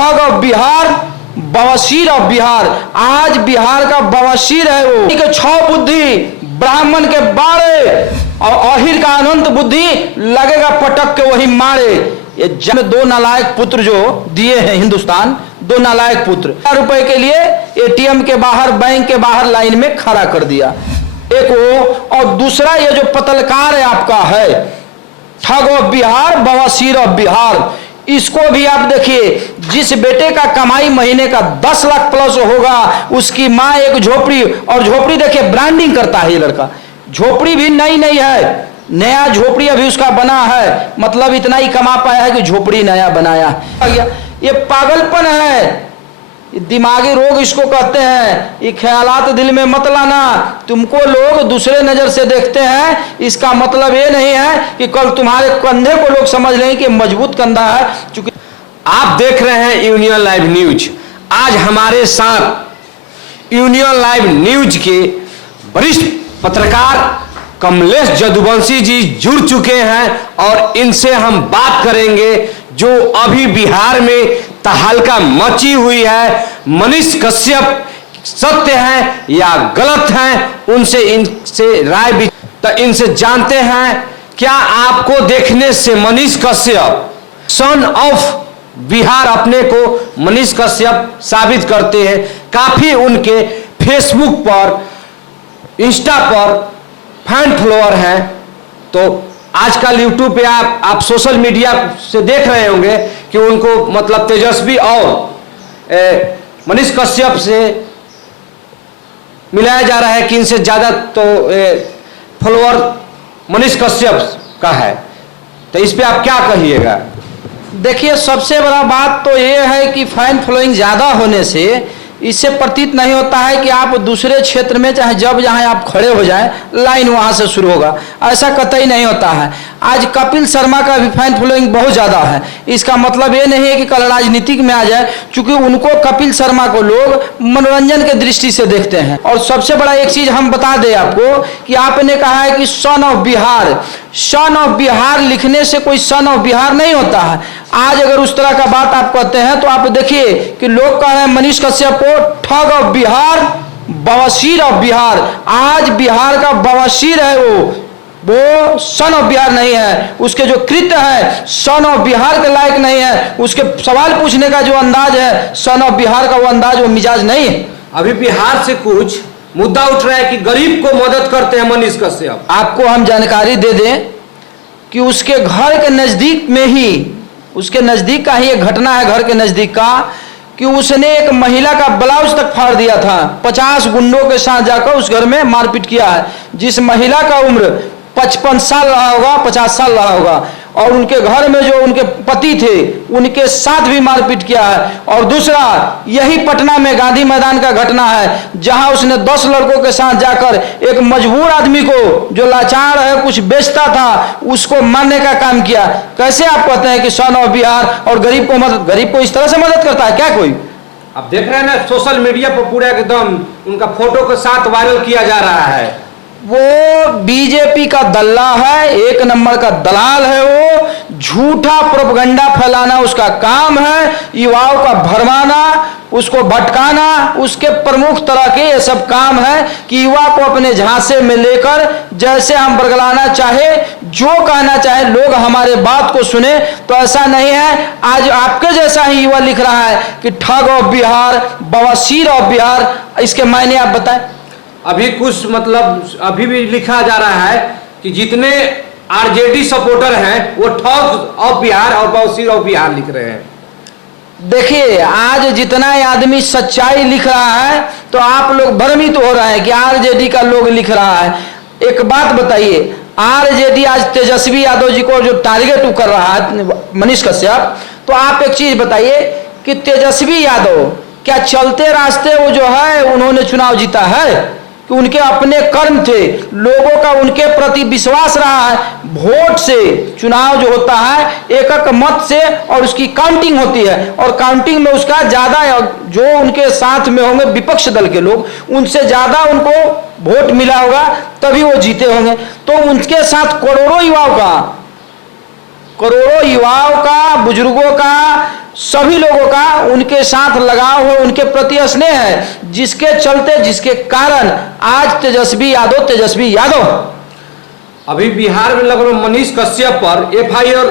ठग ऑफ बिहार, बवासीर ऑफ बिहार। आज बिहार का बवासीर है वो के 6 बुद्धि, ब्राह्मण के 12 और अहिर का अनंत बुद्धि, लगेगा पटक के वही मारे। ये 2 नालायक पुत्र जो दिए हैं हिंदुस्तान, 2 नालायक पुत्र रुपए के लिए एटीएम के बाहर, बैंक के बाहर लाइन में खड़ा कर दिया। एक वो, और दूसरा ये जो पतलकार है आपका है ठग ऑफ बिहार, बवासीर ऑफ बिहार। इसको भी आप देखिए, जिस बेटे का कमाई महीने का 10 लाख प्लस होगा, उसकी माँ एक झोपड़ी, और झोपड़ी देखिए ब्रांडिंग करता है ये लड़का। झोपड़ी भी नई नहीं है, नया झोपड़ी अभी उसका बना है, मतलब इतना ही कमा पाया है कि झोपड़ी नया बनाया। ये पागलपन है, दिमागी रोग इसको कहते हैं। ये ख्यालात दिल में मत लाना। तुमको लोग दूसरे नजर से देखते हैं, इसका मतलब ये नहीं है कि कल तुम्हारे कंधे को लोग समझ लें कि मजबूत कंधा है। चूंकि आप देख रहे हैं यूनियन लाइव न्यूज। आज हमारे साथ यूनियन लाइव न्यूज के वरिष्ठ पत्रकार कमलेश जदुवंशी जी जुड़ चुके हैं और इनसे हम बात करेंगे जो अभी बिहार में तहलका मची हुई है। मनीष कश्यप सत्य है या गलत है, इनसे राय भी तो इनसे जानते हैं। क्या आपको देखने से मनीष कश्यप सन ऑफ बिहार अपने को मनीष कश्यप साबित करते हैं? काफी उनके फेसबुक पर, इंस्टा पर फैन फॉलोअर हैं। तो आजकल यूट्यूब पे आप सोशल मीडिया से देख रहे होंगे कि उनको मतलब तेजस्वी और मनीष कश्यप से मिलाया जा रहा है कि इनसे ज्यादा तो फॉलोअर मनीष कश्यप का है। तो इस पे आप क्या कहिएगा? देखिए, सबसे बड़ा बात तो ये है कि फैन फॉलोइंग ज्यादा होने से इससे प्रतीत नहीं होता है कि आप दूसरे क्षेत्र में चाहे जब जहां आप खड़े हो जाएं, लाइन वहां से शुरू होगा, ऐसा कतई नहीं होता है। आज कपिल शर्मा का भी फैन फॉलोइंग बहुत ज़्यादा है। इसका मतलब ये नहीं है कि कल राजनीतिक में आ जाए, क्योंकि उनको कपिल शर्मा को लोग मनोरंजन के दृष्टि से देखते हैं। और सबसे बड़ा एक चीज़ हम बता दें आपको कि आपने कहा है कि son of Bihar, son of Bihar लिखने से कोई सन ऑफ बिहार नहीं होता है। आज अगर उस तरह का बात आप कहते हैं तो आप देखिए कि लोग कह रहे हैं मनीष कश्यप को ठग ऑफ बिहार, बवासीर ऑफ बिहार। आज बिहार का बवासीर है वो सन ऑफ बिहार नहीं है। उसके जो कृत्य है सन ऑफ बिहार के लायक नहीं है। उसके सवाल पूछने का जो अंदाज है सन ऑफ बिहार का वो अंदाज, वो मिजाज नहीं है। अभी बिहार से कुछ मुद्दा उठ रहा है कि गरीब को मदद करते हैं मनीष कश्यप। आपको हम जानकारी दे दें कि उसके घर के नजदीक में ही, उसके नजदीक का ही एक घटना है, घर के नजदीक का, कि उसने एक महिला का ब्लाउज तक फाड़ दिया था। 50 गुंडों के साथ जाकर उस घर में मारपीट किया है। जिस महिला का उम्र 55 साल रहा होगा, 50 साल रहा होगा, और उनके घर में जो उनके पति थे उनके साथ भी मारपीट किया है। और दूसरा यही पटना में गांधी मैदान का घटना है, जहां उसने 10 लड़कों के साथ जाकर एक मजबूर आदमी को जो लाचार है, कुछ बेचता था, उसको मारने का काम किया। कैसे आप कहते हैं कि सन ऑफ बिहार और गरीब को मदद, गरीब को इस तरह से मदद करता है क्या कोई? आप देख रहे हैं ना सोशल मीडिया पर पूरा एकदम उनका फोटो के साथ वायरल किया जा रहा है। वो बीजेपी का दल्ला है, 1 नंबर का दलाल है। वो झूठा प्रोपगंडा फैलाना उसका काम है, युवाओं का भरमाना, उसको भटकाना उसके प्रमुख तरह के ये सब काम है कि युवा को अपने झांसे में लेकर जैसे हम बरगलाना चाहे, जो कहना चाहे, लोग हमारे बात को सुने। तो ऐसा नहीं है। आज आपके जैसा ही युवा लिख रहा है कि ठग ऑफ बिहार, बवासीर ऑफ बिहार। इसके मायने आप बताएं। अभी कुछ मतलब अभी भी लिखा जा रहा है कि जितने आरजेडी सपोर्टर हैं वो ठग ऑफ बिहार और बवासीर ऑफ बिहार लिख रहे हैं। देखिए, आज जितना आदमी सच्चाई लिख रहा है तो आप लोग भ्रमित हो रहे हैं कि आरजेडी का लोग लिख रहा है। एक बात बताइए, आरजेडी आज तेजस्वी यादव जी को जो टारगेट कर रहा है मनीष कश्यप, तो आप एक चीज बताइए कि तेजस्वी यादव क्या चलते रास्ते वो जो है उन्होंने चुनाव जीता है? कि उनके अपने कर्म थे, लोगों का उनके प्रति विश्वास रहा है। वोट से चुनाव जो होता है एक एक मत से, और उसकी काउंटिंग होती है, और काउंटिंग में उसका ज्यादा जो उनके साथ में होंगे विपक्ष दल के लोग, उनसे ज्यादा उनको वोट मिला होगा तभी वो जीते होंगे। तो उनके साथ करोड़ों युवाओं का, करोड़ों युवाओं का, बुजुर्गों का, सभी लोगों का उनके साथ लगाव है, उनके प्रति स्नेह है, जिसके चलते, जिसके कारण आज तेजस्वी यादव अभी बिहार में लगभग मनीष कश्यप पर एफआईआर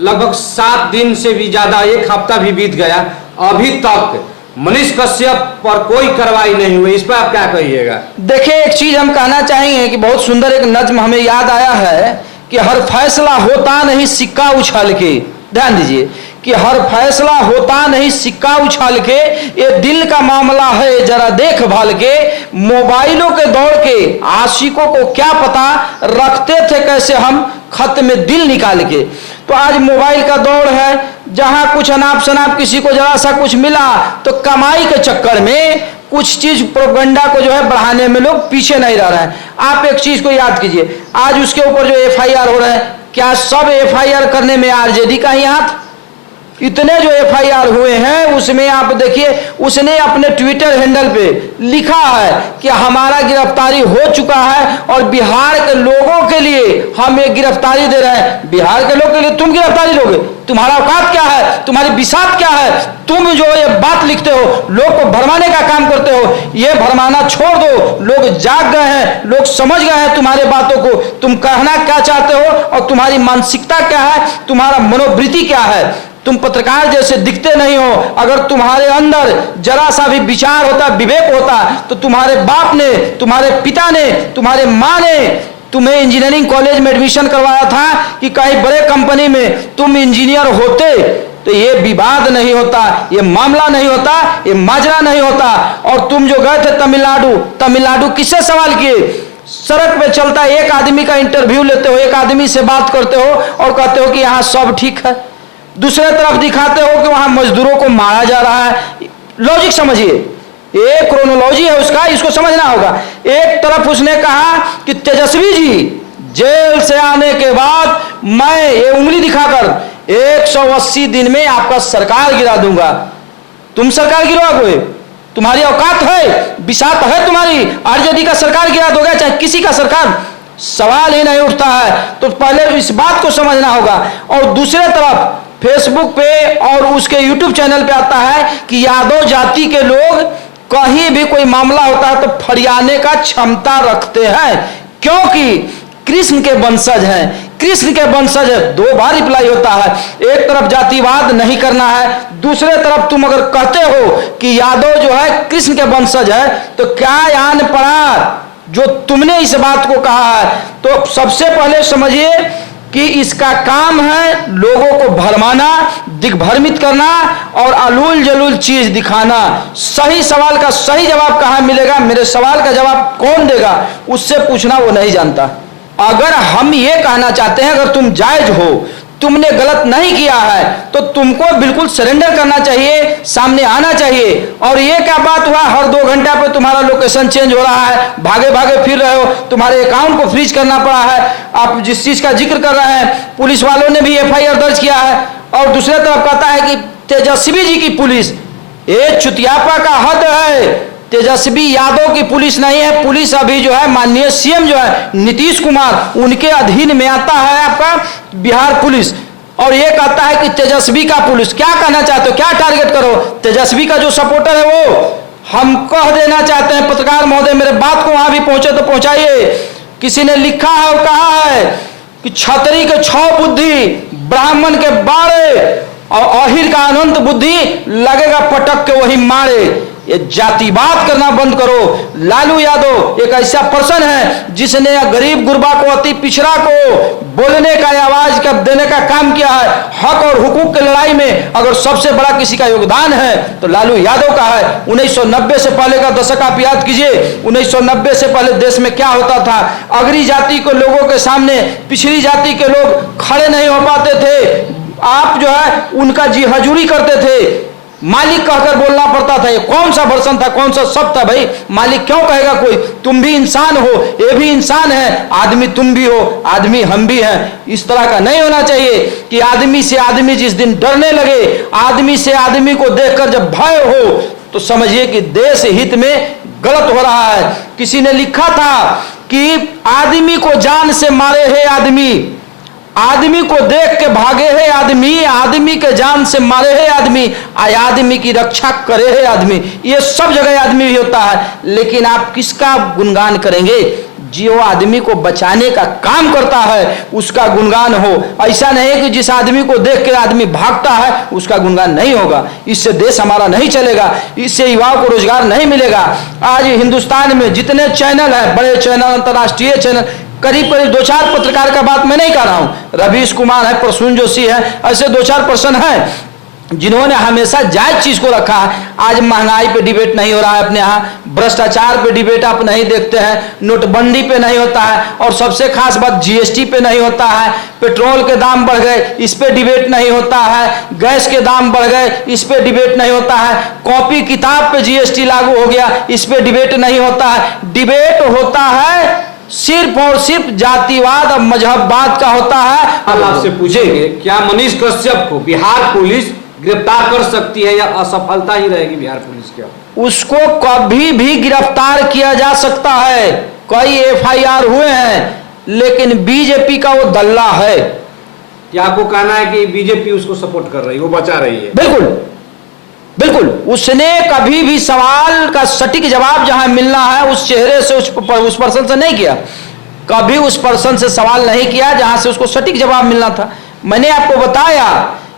लगभग 7 दिन से भी ज्यादा, 1 हफ्ता भी बीत गया, अभी तक मनीष कश्यप पर कोई कार्रवाई नहीं हुई। इस पर आप क्या कहिएगा? देखिए, एक चीज हम कहना चाहेंगे कि बहुत सुंदर एक नज्म हमें याद आया है कि हर फैसला होता नहीं सिक्का उछाल के। ध्यान दीजिए कि हर फैसला होता नहीं सिक्का उछाल के, ये दिल का मामला है जरा देखभाल के। मोबाइलों के दौड़ के आशिकों को क्या पता, रखते थे कैसे हम खत में दिल निकाल के। तो आज मोबाइल का दौड़ है, जहां कुछ अनाप शनाप किसी को जरा सा कुछ मिला तो कमाई के चक्कर में कुछ चीज प्रोपेगेंडा को जो है बढ़ाने में लोग पीछे नहीं रह रहे हैं। आप एक चीज को याद कीजिए, आज उसके ऊपर जो एफआईआर हो रहे हैं, क्या सब एफआईआर करने में आरजेडी का ही हाथ? इतने जो एफआईआर हुए हैं उसमें आप देखिए, उसने अपने ट्विटर हैंडल पे लिखा है कि हमारा गिरफ्तारी हो चुका है और बिहार के लोगों के लिए हम एक गिरफ्तारी दे रहे हैं। बिहार के लोगों के लिए तुम गिरफ्तारी लोगे? तुम्हारा औकात क्या है? तुम्हारी बिसात क्या है? तुम जो ये बात लिखते हो, लोग को भरमाने का काम करते हो, ये भरमाना छोड़ दो। लोग जाग गए हैं, लोग समझ गए हैं तुम्हारे बातों को, तुम कहना क्या चाहते हो और तुम्हारी मानसिकता क्या है, तुम्हारा मनोवृत्ति क्या है। तुम पत्रकार जैसे दिखते नहीं हो। अगर तुम्हारे अंदर जरा सा भी विचार होता, विवेक होता, तो तुम्हारे बाप ने, तुम्हारे पिता ने, तुम्हारे माँ ने तुम्हें इंजीनियरिंग कॉलेज में एडमिशन करवाया था कि कहीं बड़े कंपनी में तुम इंजीनियर होते तो ये विवाद नहीं होता, ये मामला नहीं होता, ये माजरा नहीं होता। और तुम जो गए थे तमिलनाडु किससे सवाल किए? सड़क पे चलता एक आदमी का इंटरव्यू लेते हो, एक आदमी से बात करते हो और कहते हो कि यहाँ सब ठीक है। दूसरे तरफ दिखाते हो कि वहां मजदूरों को मारा जा रहा है। लॉजिक समझिए, एक क्रोनोलॉजी है उसका, इसको समझना होगा। एक तरफ उसने कहा कि तेजस्वी जी जेल से आने के बाद मैं ये उंगली दिखाकर 180 दिन में आपका सरकार गिरा दूंगा। तुम सरकार गिराओगे? तुम्हारी औकात है, बिसात है तुम्हारी? आरजेडी का सरकार गिरा दोगे, चाहे किसी का सरकार? सवाल ही नहीं उठता है। तो पहले इस बात को समझना होगा। और दूसरे तरफ फेसबुक पे और उसके यूट्यूब चैनल पे आता है कि यादव जाति के लोग कहीं भी कोई मामला होता है तो फरियाने का क्षमता रखते हैं, क्योंकि कृष्ण के वंशज हैं। कृष्ण के वंशज है, 2 बार रिप्लाई होता है। एक तरफ जातिवाद नहीं करना है, दूसरे तरफ तुम अगर कहते हो कि यादव जो है कृष्ण के वंशज है, तो क्या यान पड़ा जो तुमने इस बात को कहा है? तो सबसे पहले समझिए कि इसका काम है लोगों को भरमाना, दिग्भ्रमित करना और अलूल जलूल चीज दिखाना। सही सवाल का सही जवाब कहाँ मिलेगा, मेरे सवाल का जवाब कौन देगा, उससे पूछना वो नहीं जानता। अगर हम ये कहना चाहते हैं, अगर तुम जायज हो, तुमने गलत नहीं किया है, तो तुमको बिल्कुल सरेंडर करना चाहिए, सामने आना चाहिए। और ये क्या बात हुआ, हर 2 घंटा पे तुम्हारा लोकेशन चेंज हो रहा है, भागे भागे फिर रहे हो, तुम्हारे अकाउंट को फ्रीज करना पड़ा है। आप जिस चीज का जिक्र कर रहे हैं, पुलिस वालों ने भी एफआईआर दर्ज किया है। और दूसरे तरफ कहता है कि तेजस्वी जी की पुलिस, ये चुतियापा का हद है। तेजस्वी यादव की पुलिस नहीं है, पुलिस अभी जो है माननीय सीएम जो है नीतीश कुमार, उनके अधीन में आता है आपका बिहार पुलिस। और ये कहता है कि तेजस्वी का पुलिस। क्या कहना चाहते हो, क्या टारगेट करो? तेजस्वी का जो सपोर्टर है वो हम कह देना चाहते हैं। पत्रकार महोदय, मेरे बात को वहां भी पहुंचे तो पहुंचाइए। किसी ने लिखा है और कहा है कि छतरी के 6 बुद्धि, ब्राह्मण के 12 और अहिर का अनंत बुद्धि, लगेगा पटक के वही मारे। ये जातिवाद करना बंद करो। लालू यादव एक ऐसा पर्सन है जिसने गरीब गुरबा को, अति पिछड़ा को बोलने का, आवाज का देने का काम किया है। हक और हुकूक की लड़ाई में अगर सबसे बड़ा किसी का योगदान है तो लालू यादव का है। 1990 से पहले का दशक आप याद कीजिए। 1990 से पहले देश में क्या होता था? अग्री जाति के लोगों के सामने पिछड़ी जाति के लोग खड़े नहीं हो पाते थे। आप जो है उनका जी हजूरी करते थे, मालिक कहकर बोलना पड़ता था। ये कौन सा वर्षन था, कौन सा शब्द था भाई? मालिक क्यों कहेगा कोई? तुम भी इंसान हो, ये भी इंसान है, आदमी तुम भी हो, आदमी हम भी हैं। इस तरह का नहीं होना चाहिए कि आदमी से आदमी जिस दिन डरने लगे, आदमी से आदमी को देखकर जब भय हो, तो समझिए कि देश हित में गलत हो रहा है। किसी ने लिखा था कि आदमी को जान से मारे है आदमी, आदमी को देख के भागे है आदमी, आदमी के जान से मारे है आदमी, आदमी की रक्षा करे है आदमी। ये सब जगह आदमी भी होता है, लेकिन आप किसका गुणगान करेंगे? जो आदमी को बचाने का काम करता है उसका गुणगान हो। ऐसा नहीं है कि जिस आदमी को देख के आदमी भागता है उसका गुणगान नहीं होगा। इससे देश हमारा नहीं चलेगा, इससे युवाओं को रोजगार नहीं मिलेगा। आज हिंदुस्तान में जितने चैनल हैं, बड़े चैनल, अंतर्राष्ट्रीय चैनल, करीब करीब 2-4 पत्रकार का बात मैं नहीं कर रहा हूं, रवीश कुमार है, प्रसून जोशी है, ऐसे 2-4 पर्सन हैं जिन्होंने हमेशा जायज चीज को रखा है। आज महंगाई पे डिबेट नहीं हो रहा है अपने यहाँ, भ्रष्टाचार पे डिबेट आप नहीं देखते हैं, नोटबंदी पे नहीं होता है, और सबसे खास बात जीएसटी पे नहीं होता है, पेट्रोल के दाम बढ़ गए इस पे डिबेट नहीं होता है, गैस के दाम बढ़ गए इस पे डिबेट नहीं होता है, कॉपी किताब पे जीएसटी लागू हो गया इस पे डिबेट नहीं होता है। डिबेट होता है सिर्फ और सिर्फ जातिवाद और मजहबवाद का होता है। अब आपसे पूछेंगे, क्या मनीष कश्यप को बिहार पुलिस गिरफ्तार कर सकती है या असफलता ही रहेगी बिहार पुलिस की? उसको कभी भी गिरफ्तार किया जा सकता है, कई एफआईआर हुए हैं, लेकिन बीजेपी का वो दल्ला है। क्या आपको कहना है कि बीजेपी उसको सपोर्ट कर रही है, वो बचा रही है? बिल्कुल बिल्कुल, उसने कभी भी सवाल का सटीक जवाब जहां मिलना है उस चेहरे से उस पर्सन से नहीं किया, कभी उस पर्सन से सवाल नहीं किया जहां से उसको सटीक जवाब मिलना था। मैंने आपको बताया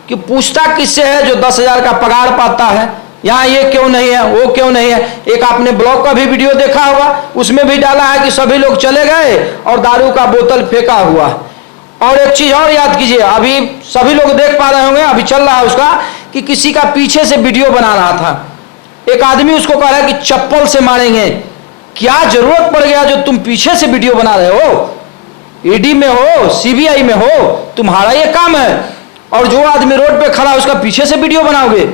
कि पूछता किससे है जो 10,000 का पगार पाता है, यहाँ ये क्यों नहीं है, वो क्यों नहीं है। एक आपने ब्लॉग का भी वीडियो देखा होगा, उसमें भी डाला है कि सभी लोग चले गए और दारू का बोतल फेंका हुआ। और एक चीज और याद कीजिए, अभी सभी लोग देख पा रहे होंगे, अभी चल रहा है उसका, कि किसी का पीछे से वीडियो बना रहा था, एक आदमी उसको कह रहा है कि चप्पल से मारेंगे। क्या जरूरत पड़ गया जो तुम पीछे से वीडियो बना रहे हो? ईडी में हो, सीबीआई में हो, तुम्हारा ये काम है, और जो आदमी रोड पे खड़ा उसका पीछे से वीडियो बनाओगे?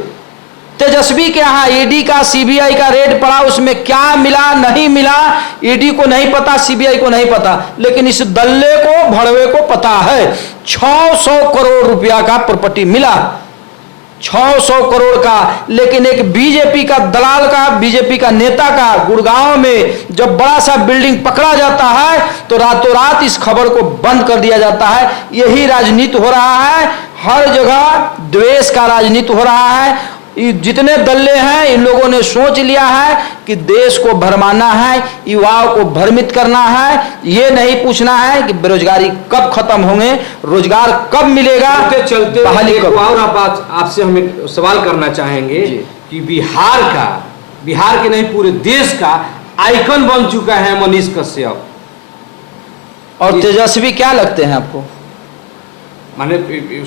तेजस्वी के यहाँ ईडी का सीबीआई का रेड पड़ा, उसमें क्या मिला नहीं मिला ईडी को नहीं पता, सीबीआई को नहीं पता, लेकिन इस दल्ले को, भड़वे को पता है। 600 करोड़ रुपया का प्रॉपर्टी मिला, 600 करोड़ का। लेकिन एक बीजेपी का दलाल का, बीजेपी का नेता का गुड़गांव में जब बड़ा सा बिल्डिंग पकड़ा जाता है तो रातों रात इस खबर को बंद कर दिया जाता है। यही राजनीति हो रहा है, हर जगह द्वेष का राजनीति हो रहा है। जितने दल्ले हैं इन लोगों ने सोच लिया है कि देश को भरमाना है, युवाओं को भ्रमित करना है, ये नहीं पूछना है कि बेरोजगारी कब खत्म होंगे, रोजगार कब मिलेगा। चलते और आपसे हम एक सवाल करना चाहेंगे कि बिहार के नहीं पूरे देश का आइकन बन चुका है मनीष कश्यप, और तेजस्वी क्या लगते हैं आपको? माने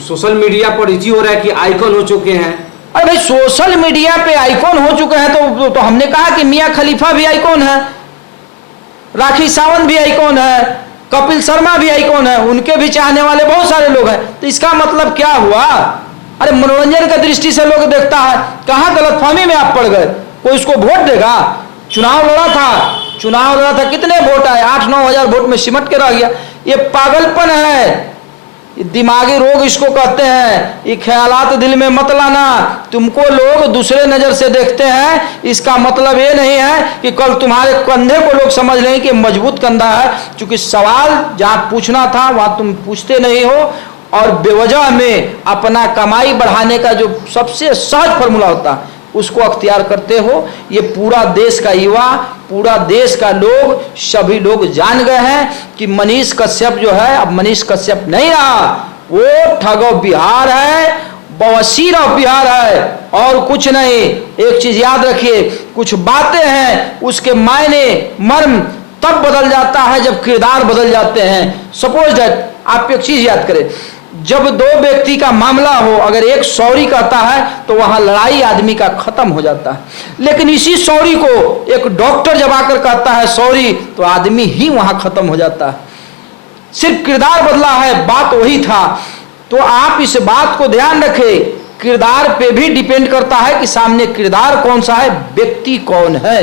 सोशल मीडिया पर इजी हो रहा है कि आइकन हो चुके हैं। अरे भाई, सोशल मीडिया पे आइकॉन हो चुके हैं तो हमने कहा कि मियां खलीफा भी आइकॉन है, राखी सावंत भी आइकॉन है, कपिल शर्मा भी आइकॉन है, उनके भी चाहने वाले बहुत सारे लोग हैं। तो इसका मतलब क्या हुआ? अरे मनोरंजन की दृष्टि से लोग देखता है, कहां गलतफहमी में आप पड़ गए? कोई उसको वोट देगा? चुनाव लड़ा था, कितने वोट आए? 8-9 हजार वोट में सिमट के रह गया। ये पागलपन है, दिमागी रोग इसको कहते हैं। ये ख्यालात दिल में मत लाना, तुमको लोग दूसरे नजर से देखते हैं, इसका मतलब ये नहीं है कि कल तुम्हारे कंधे को लोग समझ लें कि मजबूत कंधा है। क्योंकि सवाल जहां पूछना था वहां तुम पूछते नहीं हो, और बेवजह में अपना कमाई बढ़ाने का जो सबसे सहज फॉर्मूला होता है उसको अख्तियार करते हो। ये पूरा देश का युवा, पूरा देश का लोग, सभी लोग जान गए हैं कि मनीष कश्यप जो है अब मनीष कश्यप नहीं रहा, वो ठग ऑफ बिहार है, बवासीर ऑफ बिहार है, और कुछ नहीं। एक चीज याद रखिए, कुछ बातें हैं उसके मायने मर्म तब बदल जाता है जब किरदार बदल जाते हैं। सपोज दैट, आप एक चीज याद करें, जब दो व्यक्ति का मामला हो, अगर एक सॉरी कहता है तो वहां लड़ाई आदमी का खत्म हो जाता है। लेकिन इसी सॉरी को एक डॉक्टर जब आकर कहता है सॉरी, तो आदमी ही वहां खत्म हो जाता है। सिर्फ किरदार बदला है, बात वही था। तो आप इस बात को ध्यान रखें, किरदार पे भी डिपेंड करता है कि सामने किरदार कौन सा है, व्यक्ति कौन है।